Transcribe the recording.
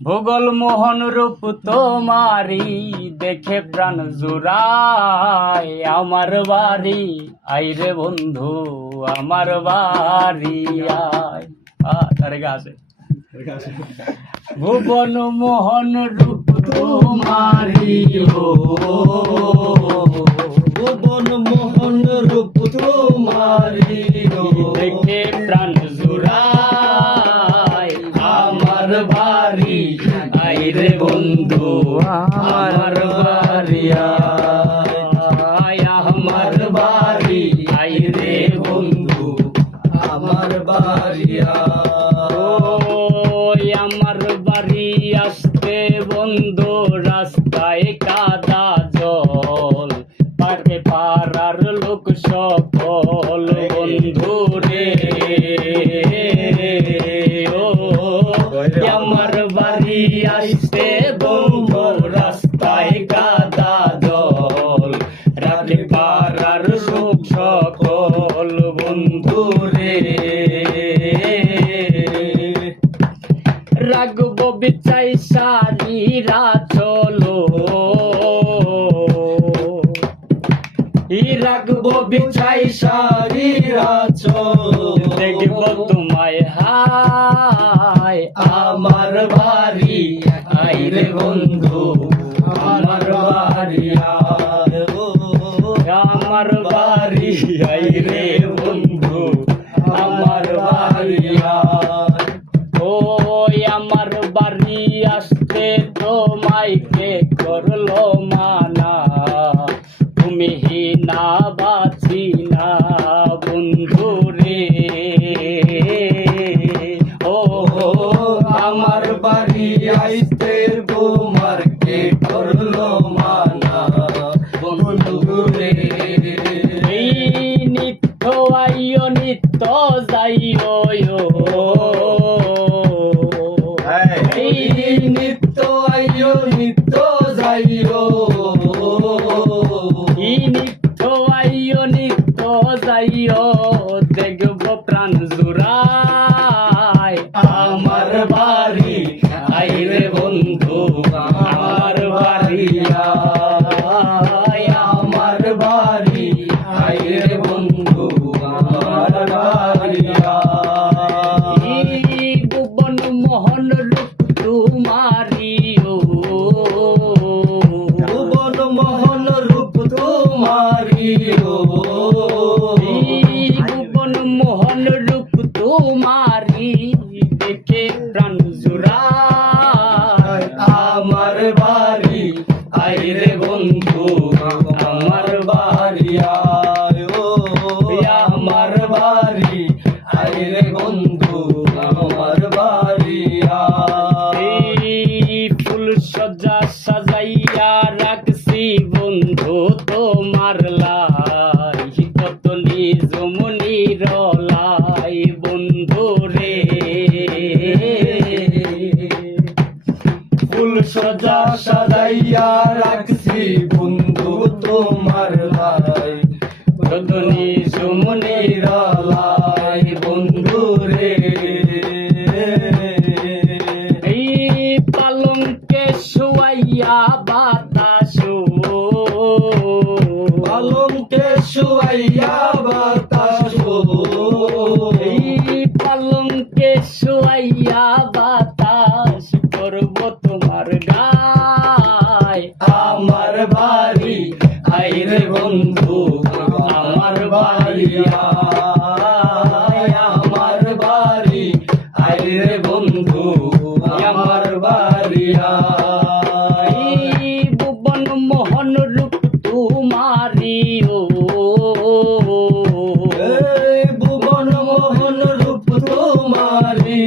ভূগোল মোহন রূপ তোমারি দেখে প্রাণ জুড়ায়। আমার বাড়ি আইরে বন্ধু, আমার বাড়ি আয়। তারে গা আছে। ভুবন মোহন রূপ তোমারি, ভুবন মোহন রূপ তোমারি দেখে প্রাণ জুড়ায়। আমার বাড়ি আইরে বন্ধু, আমার বাড়ি আয়। আমার বাড়ি আইরে বন্ধু, আমার বাড়ি ওই আমার বাড়ি আসতে বন্ধু রাস্তায় কাদা জল। পারে পাড়ার লোক সকল বন্ধু রে। ও আমার বাড়ি আসতে বন্ধু রাস্তায় কাদা জল। রাতে পাড়ার লোক সকল বন্ধু রে। রাগব বিচাই সারিরা চলো, রাগব বিচাই সারিরা চলো দেখব তোমায় হায়। আমার বাড়ি আইরে বন্ধু, আমার বাড়ি আমার বাড়ি আইরে বন্ধু, আমার বাড়ি ওই আমার বাড়ি আসতে তোমায় কে করলো মানা। তুমি না বাঁচি না বন্ধু রে। ও আমার বাড়ি আইতে তোমার কে করলো মানা বন্ধু রে। এই নিত্য আইও নিত্য যাইও, এই নিত্য আইও নিত্য যাইও, এই নিত্য আইও নিত্য যাইও দেখব প্রাণ জুড়ায়। আমার বাড়ি আইরে বন্ধু, আমার বাড়ি আমার বাড়ি আইরে বন্ধু, আমার বাড়ি ভুবন মোহন রূপ তোমারি, ভুবন মোহন রূপ তোমারি ভুবন মোহন রূপ তোমারি দেখে প্রাণ জুড়ায়। আমার বাড়ি আইরে বন্ধু, আমার বাড়ি আমার বাড়ি আইরে বন্ধু, আমার বাড়ি ফুল সজা সাজাইয়া রাখছি বন্ধু তোমার লাই। কত নিজমনি রলাই বন্ধু রে। ফুল সজা সাজাইয়া রাখছি বন্ধু তোমার লাই। কত নিজমনি লাই বন্ধু রে। এই পালঙ্কে শুয়াইয়া বাতাস, পালঙ্কে শুয়াইয়া বাতাস, এই পালঙ্কে শুয়াইয়া বাতাস করব তোমার গায়। আমার বাড়ি আইরে বন্ধু, আমার বাড়ি আমার বাড়ি আইরে বন্ধু, আমার বাড়ি ভুবন মোহন রূপ তোমারি, ভুবন মোহন রূপ তোমারি